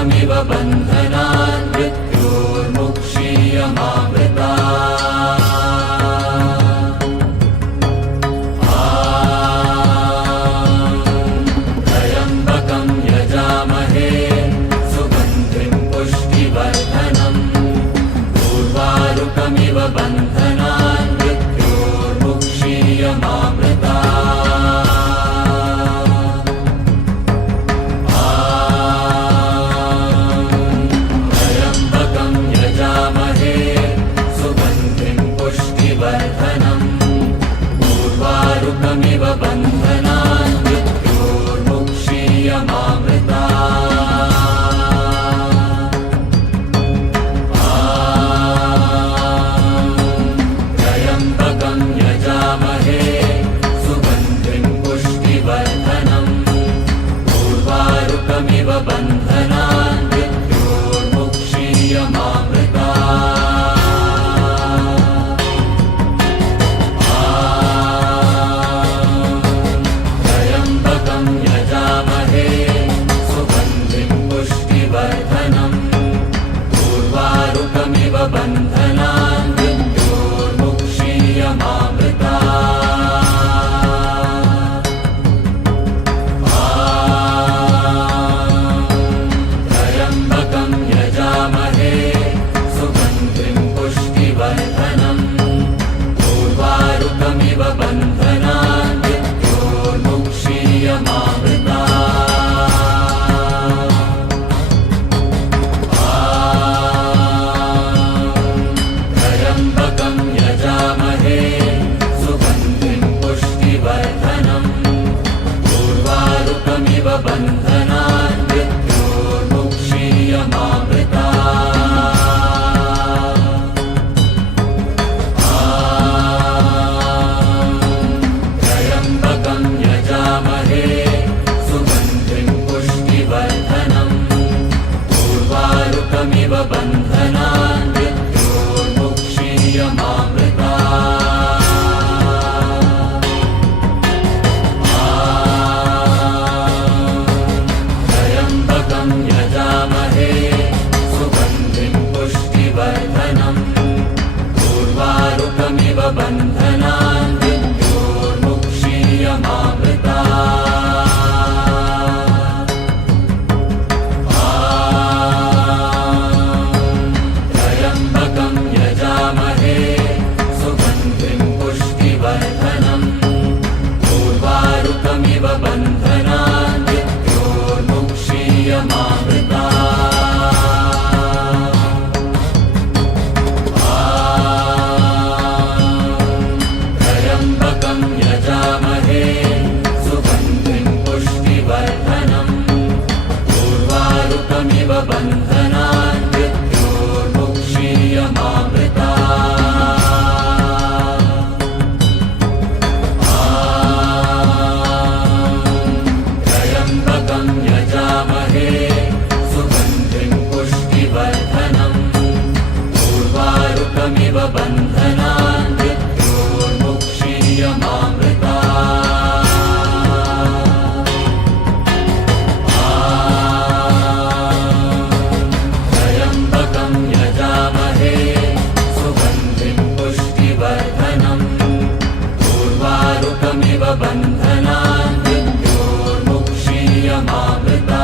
उर्वारुकमिव बन्धनान् मृत्योर्मुक्षीयमामृता त्र्यम्बकं यजामहे सुगन्धिं पुष्टिवर्धनम् उर्वारुकमिव बन्धनान् मृत्योर्मुक्षीयमामृता उर्वारुकमिव बन्धनान् मृत्योर्मुक्षीयमामृता त्र्यम्बकं यजामहे सुगन्धिं पुष्टिवर्धनम् उर्वारुकमिव बन्धनान् मृत्योर्मुक्षीयमामृता बन्धनान् मृत्योर्मुक्षीयमामृता त्र्यम्बकं यजामहे सुगन्धिं पुष्टिवर्धनम् उर्वारुकमिव बन्धनान् मृत्योर्मुक्षीयमामृता बन्धनान् मृत्योर्मुक्षीयमामृता त्र्यम्बकं यजामहे सुगन्धिं पुष्टिवर्धनम् उर्वारुकमिव बन्धनान् मृत्योर्मुक्षीयमामृता यजामहे सुगन्धिं पुष्टिवर्धनम् उर्वारुकमिव बन्धनान् मृत्योर्मुक्षीयमामृता त्र्यम्बकं यजामहे सुगन्धिं पुष्टिवर्धनम् उर्वारुकमिव बन्धनान् मृत्योर्मुक्षीयमामृता त्र्यम्बकं यजामहे सुगन्धिं पुष्टिवर्धनम् उर्वारुकमिव बन्धनान् मृत्योर्मुक्षीयमामृता त्र्यम्बकं यजामहे सुगन्धिं पुष्टिवर्धनम् उर्वारुकमिव बन्धनान् मृत्योर्मुक्षीयमामृता त्र्यम्बकं यजामहे सुगन्धिं पुष्टिवर्धनम् उर्वारुकमिव बन्धनान् मृत्योर्मुक्षीयमामृता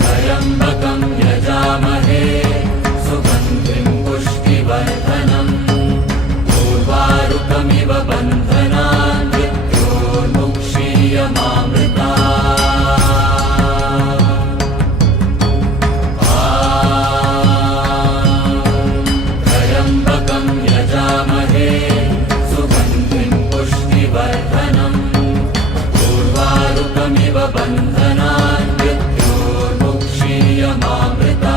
त्र्यम्बकं यजामहे सुगन्धिं पुष्टिवर्धनम् उर्वारुकमिव बन्धनान् मृत्योर्मुक्षीयमामृता त्र्यम्बकं यजामहे सुगन्धिं पुष्टिवर्धनम् उर्वारुकमिव बन्धनान् मृत्योर्मुक्षीयमामृता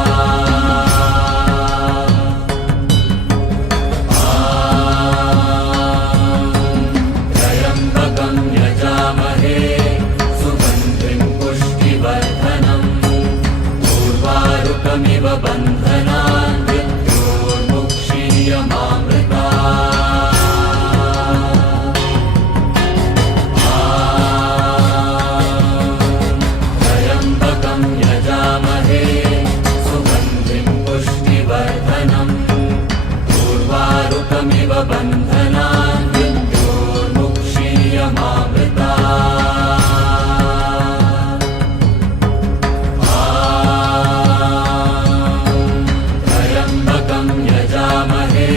बन्धनान् मृत्योर्मुक्षीयमामृतात् त्र्यम्बकं यजामहे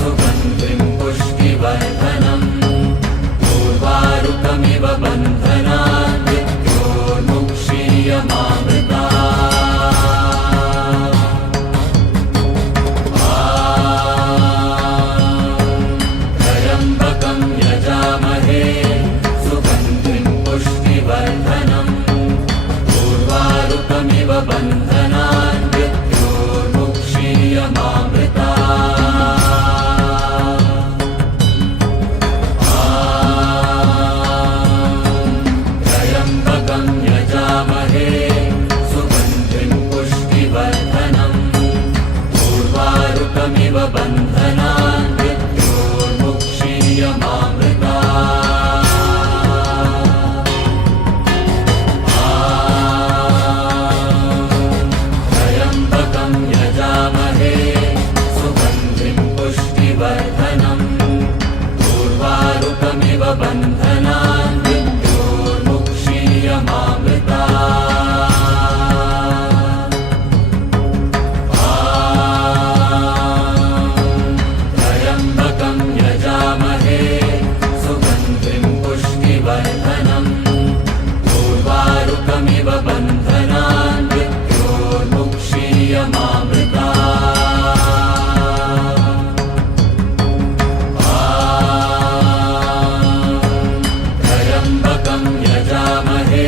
सुगन्धिं पुष्टिवर्धनम् उर्वारुकमिव बन्धनान् त्र्यम्बकं यजामहे सुगन्धिं पुष्टिवर्धनम् उर्वारुकमिव बन्धनान् त्र्यम्बकं यजामहे सुगन्धिं पुष्टिवर्धनम् उर्वारुकमिव बन्धनान् त्र्यम्बकं यजामहे सुगन्धिं पुष्टिवर्धनम् उर्वारुकमिव बन्धनान् त्र्यम्बकं यजामहे सुगन्धिं पुष्टिवर्धनम् उर्वारुकमिव बन्धनान् त्र्यम्बकं यजामहे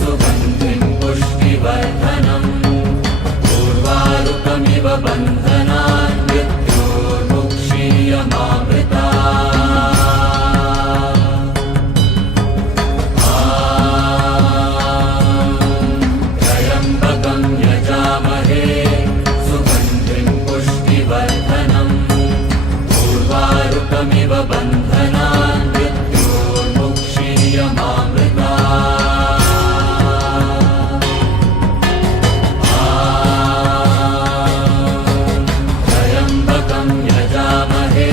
सुगन्धिं पुष्टिवर्धनम् उर्वारुकमिव बन्धनान् त्र्यम्बकं यजामहे सुगन्धिं पुष्टिवर्धनम् उर्वारुकमिव बन्धनान् त्र्यम्बकं यजामहे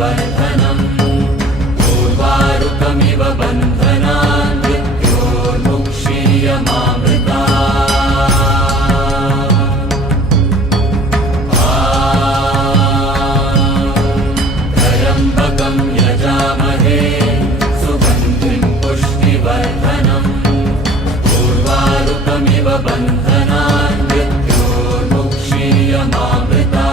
पुष्टिवर्धनम् पूर्वारुकमिव बन्धनान् मृत्योर्मुक्षीयमामृता त्र्यम्बकं यजामहे सुगन्धिं पुष्टिवर्धनम् पूर्वारुकमिव बन्धनान् मृत्योर्मुक्षीयमामृता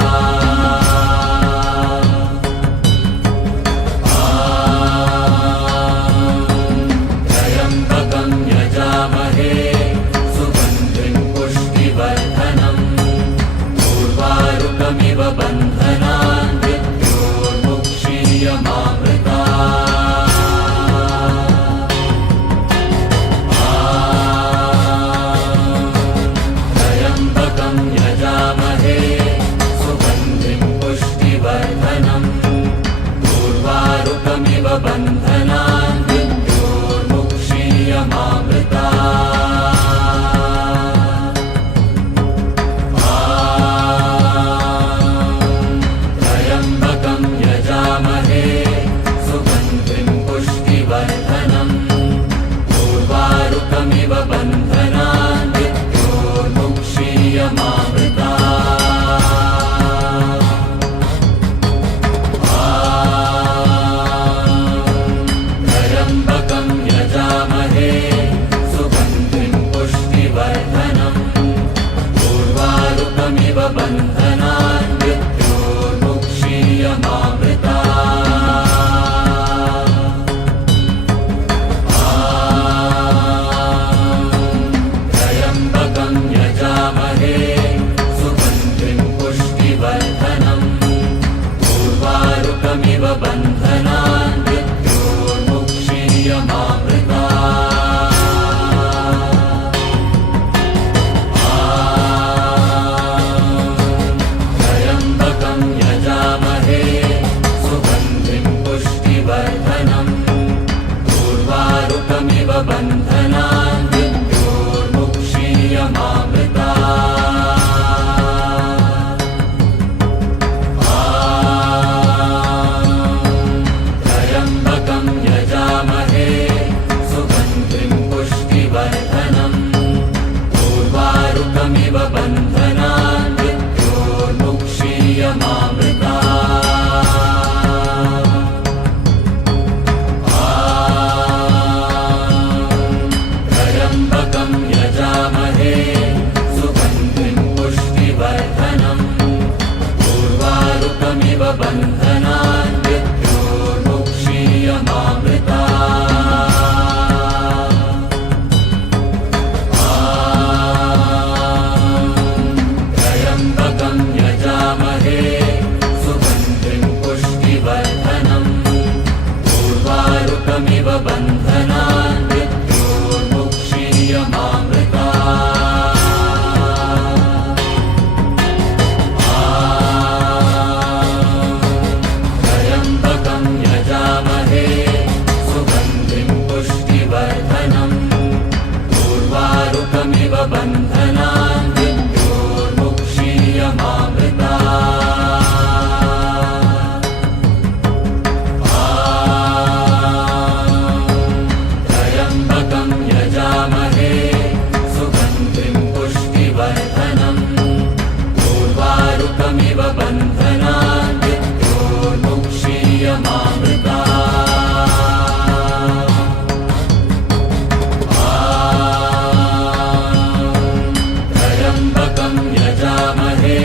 त्र्यम्बकं यजामहे सुगन्धिं पुष्टिवर्धनम् पूर्वारुकमिव बन्धनान् मृत्योर्मुक्षीयमामृता त्र्यम्बकं यजामहे सुगन्धिं पुष्टिवर्धनम् पूर्वारुकमिव बन्धनान् मृत्योर्मुक्षीयमामृता त्र्यम्बकं यजामहे सुगन्धिं पुष्टिवर्धनम् पूर्वारुकमिव बन्धनान् मृत्योर्मुक्षीयमामृता त्र्यम्बकं यजामहे सुगन्धिं पुष्टिवर्धनम् पूर्वारुकमिव बन्धनान् मृत्योर्मुक्षीयमामृता त्र्यम्बकं यजामहे सुगन्धिं पुष्टिवर्धनम् पूर्वारुकमिव बन्धनान् मृत्योर्मुक्षीयमामृता त्र्यम्बकं यजामहे सुगन्धिं पुष्टिवर्धनम् पूर्वारुकमिव बन्धनान् मृत्योर्मुक्षीयमामृता त्र्यम्बकं यजामहे सुगन्धिं पुष्टिवर्धनम् पूर्वारुकमिव बन्धनान् मृत्योर्मुक्षीयमामृता त्र्यम्बकं यजामहे सुगन्धिं पुष्टिवर्धनम् पूर्वारुकमिव बन्धनान् मृत्योर्मुक्षीयमामृता त्र्यम्बकं यजामहे सुगन्धिं पुष्टिवर्धनम् पूर्वारुकमिव बन्धनान् मृत्योर्मुक्षीयमामृता त्र्यम्बकं यजामहे सुगन्धिं पुष्टिवर्धनम् पूर्वारुकमिव बन्धनान् मृत्योर्मुक्षीयमामृता त्र्यम्बकं यजामहे सुगन्धिं पुष्टिवर्धनम् पूर्वारुकमिव बन्धनान् मृत्योर्मुक्षीयमामृता त्र्यम्बकं यजामहे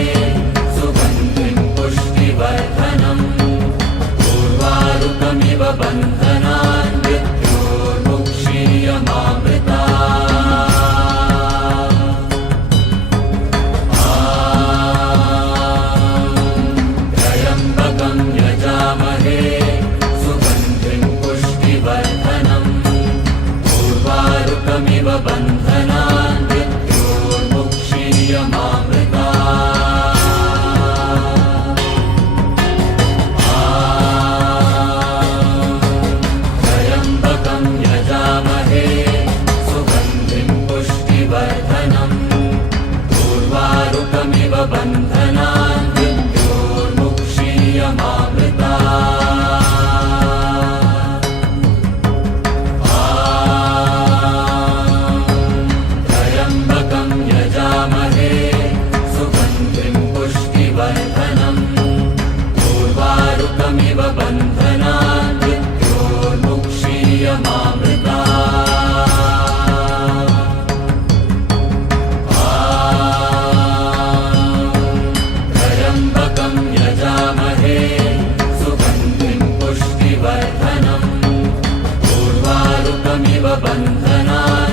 सुगन्धिं पुष्टिवर्धनम् पूर्वारुकमिव बन्धनान् मृत्योर्मुक्षीयमामृता त्र्यम्बकं यजामहे सुगन्धिं पुष्टिवर्धनम् पूर्वारुकमिव बन्धनान् मृत्योर्मुक्षीयमामृता बन्धनान् मृत्योर्मुक्षीयमामृतात् त्र्यम्बकं यजामहे सुगन्धिं पुष्टिवर्धनम् उर्वारुकमिव बन्धनान्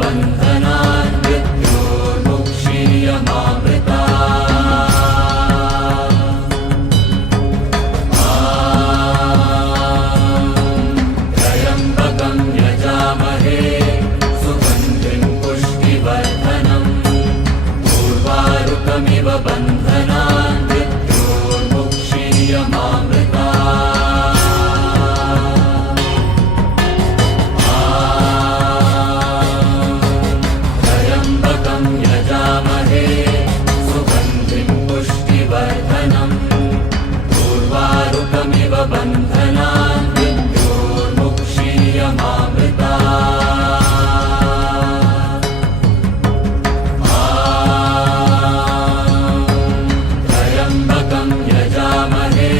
बन्धनान् मृत्योर्मुक्षीयमामृतात् त्र्यम्बकं यजामहे सुगन्धिं पुष्टिवर्धनम् उर्वारुकमिव बन्धनान् त्र्यम्बकं यजामहे सुगन्धिं पुष्टिवर्धनम् उर्वारुकमिव बन्धनान् त्र्यम्बकं यजामहे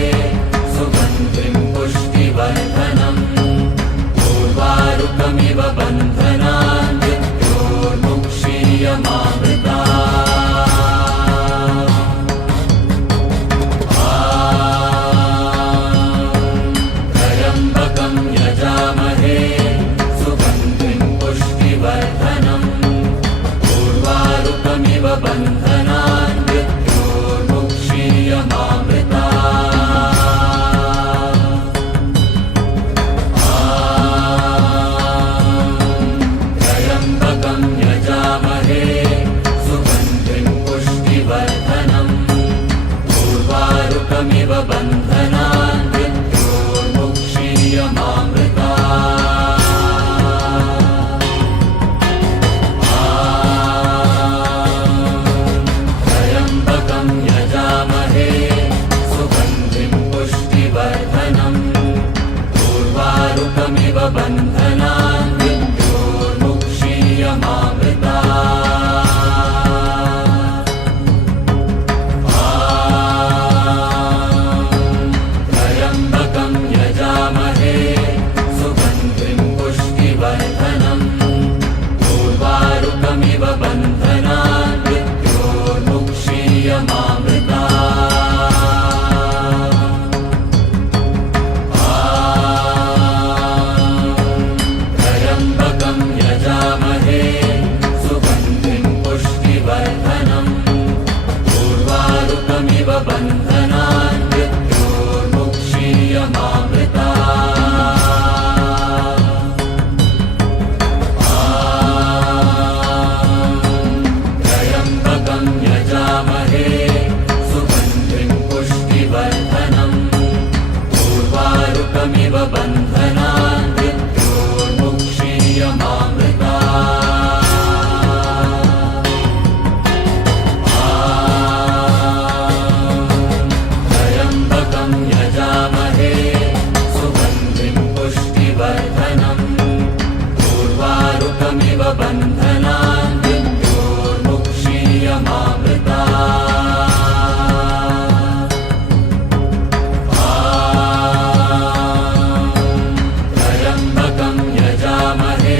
सुगन्धिं पुष्टिवर्धनम् उर्वारुकमिव बन्धनान् त्र्यम्बकं यजामहे सुगन्धिं पुष्टिवर्धनम् उर्वारुकमिव बन्धनान् त्र्यम्बकं यजामहे सुगन्धिं पुष्टिवर्धनम् उर्वारुकमिव बन्धनान् त्र्यम्बकं यजामहे सुगन्धिं पुष्टिवर्धनम् उर्वारुकमिव बन्धनान् त्र्यम्बकं यजामहे सुगन्धिं पुष्टिवर्धनम् उर्वारुकमिव बन्धनान् त्र्यम्बकं यजामहे सुगन्धिं पुष्टिवर्धनम् उर्वारुकमिव बन्धनान् त्र्यम्बकं यजामहे सुगन्धिं पुष्टिवर्धनम् उर्वारुकमिव बन्धनान् त्र्यम्बकं यजामहे सुगन्धिं पुष्टिवर्धनम् उर्वारुकमिव बन्धनान् त्र्यम्बकं यजामहे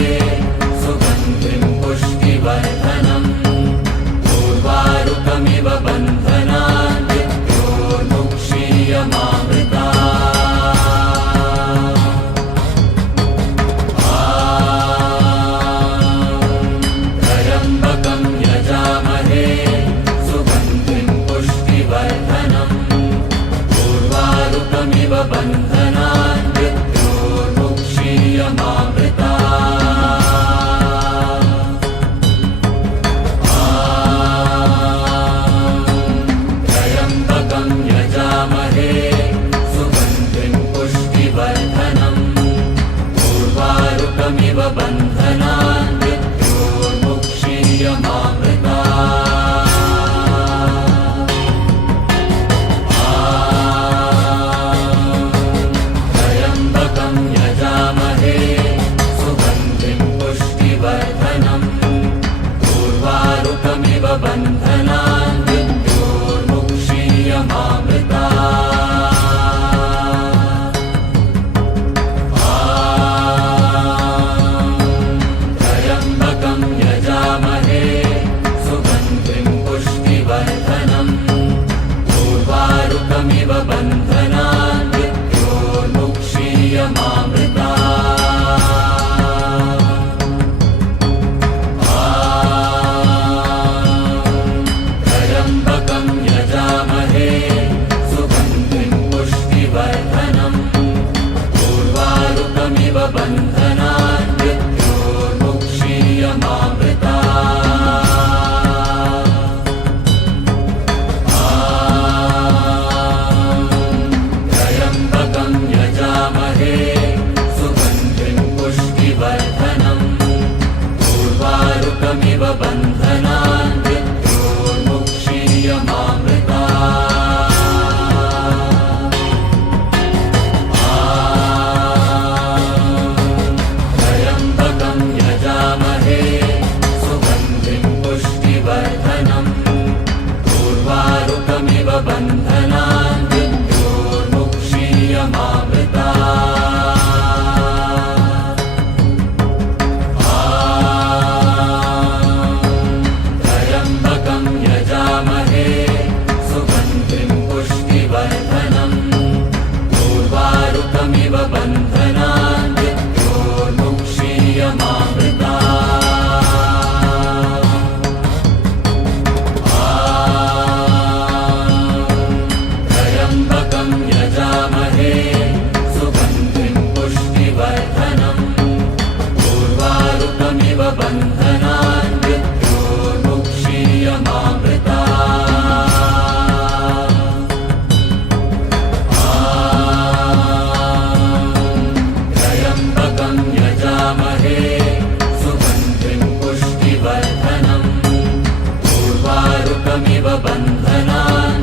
सुगन्धिं पुष्टिवर्धनम् उर्वारुकमिव बन्धनान् बन्धनान् मृत्योर्मुक्षीयमामृतात् त्र्यम्बकं यजामहे सुगन्धिं पुष्टिवर्धनम् उर्वारुकमिव बन्धनान् त्र्यम्बकं यजामहे सुगन्धिं पुष्टिवर्धनम् उर्वारुकमिव बन्धनान् त्र्यम्बकं यजामहे सुगन्धिं पुष्टिवर्धनम् उर्वारुकमिव बन्धनान् त्र्यम्बकं यजामहे सुगन्धिं पुष्टिवर्धनम् उर्वारुकमिव बन्धनान्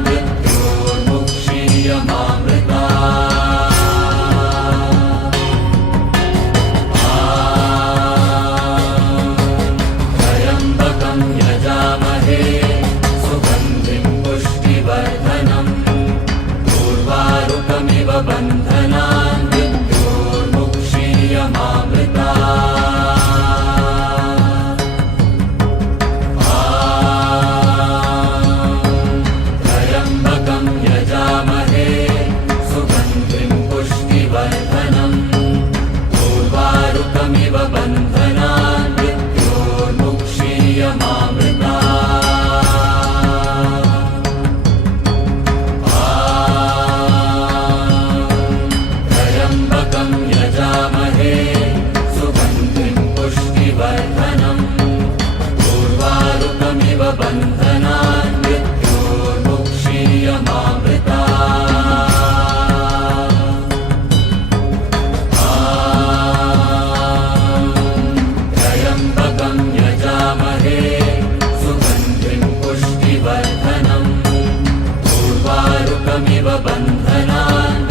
त्र्यम्बकं यजामहे सुगन्धिं पुष्टिवर्धनम् उर्वारुकमिव बन्धनान् त्र्यम्बकं यजामहे सुगन्धिं पुष्टिवर्धनम् उर्वारुकमिव बन्धनान् त्र्यम्बकं यजामहे सुगन्धिं पुष्टिवर्धनम् उर्वारुकमिव बन्धनान् त्र्यम्बकं यजामहे सुगन्धिं पुष्टिवर्धनम् उर्वारुकमिव बन्धनान्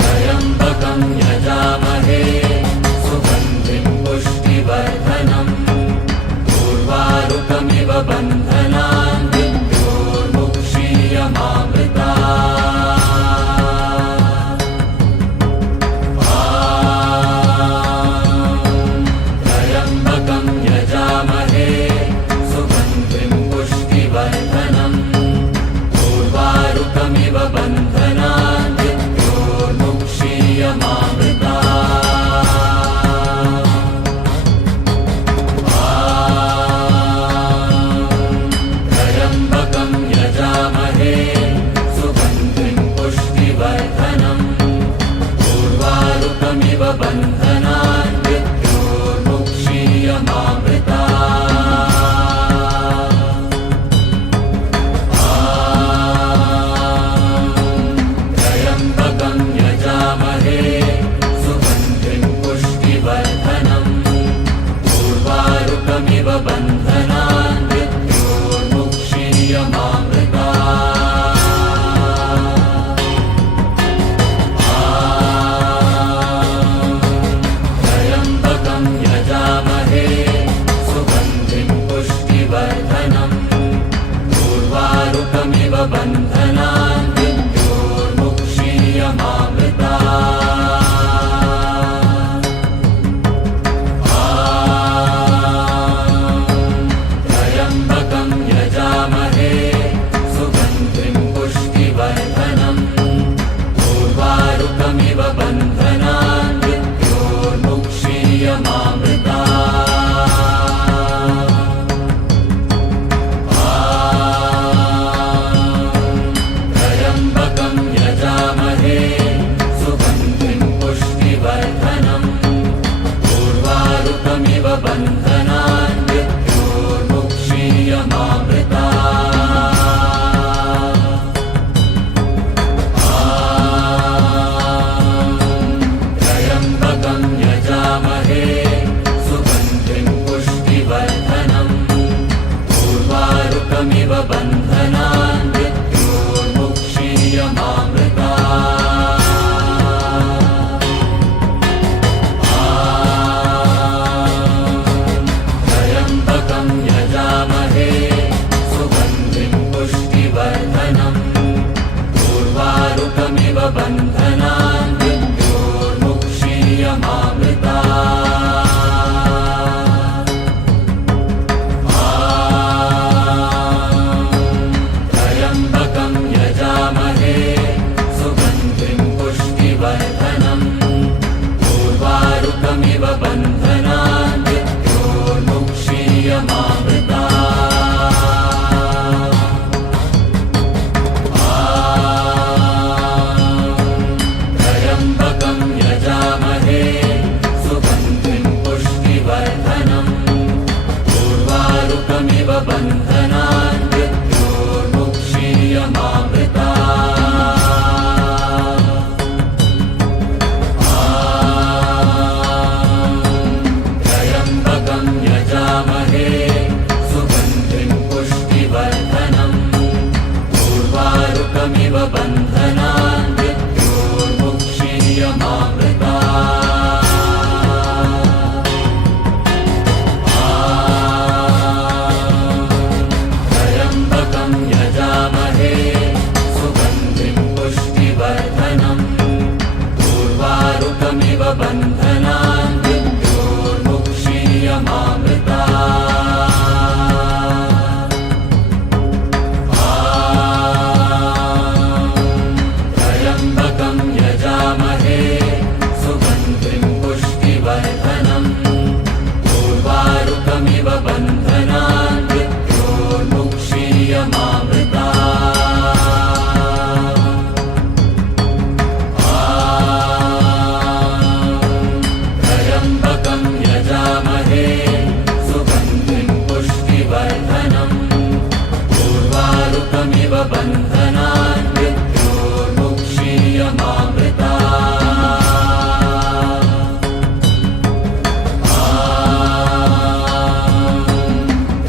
त्र्यम्बकं यजामहे सुगन्धिं पुष्टिवर्धनम् उर्वारुकमिव बन्धनान् मृत्योर्मुक्षीयमामृतात् बन्धनान् मृत्योर्मुक्षीयमामृतात् त्र्यम्बकं यजामहे सुगन्धिं पुष्टिवर्धनम् उर्वारुकमिव बन्धनान् त्र्यम्बकं यजामहे सुगन्धिं पुष्टिवर्धनम् उर्वारुकमिव बन्धनान् त्र्यम्बकं यजामहे सुगन्धिं पुष्टिवर्धनम् उर्वारुकमिव बन्धनान् त्र्यम्बकं यजामहे सुगन्धिं पुष्टिवर्धनम् उर्वारुकमिव बन्धनान् त्र्यम्बकं यजामहे सुगन्धिं पुष्टिवर्धनम् उर्वारुकमिव बन्धनान् त्र्यम्बकं यजामहे सुगन्धिं पुष्टिवर्धनम् उर्वारुकमिव बन्धनान्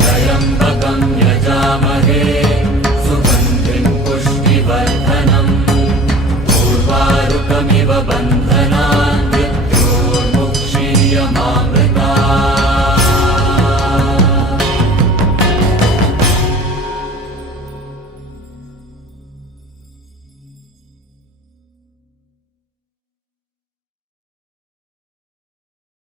त्र्यम्बकं यजामहे सुगन्धिं पुष्टिवर्धनम् उर्वारुकमिव बन्धनान्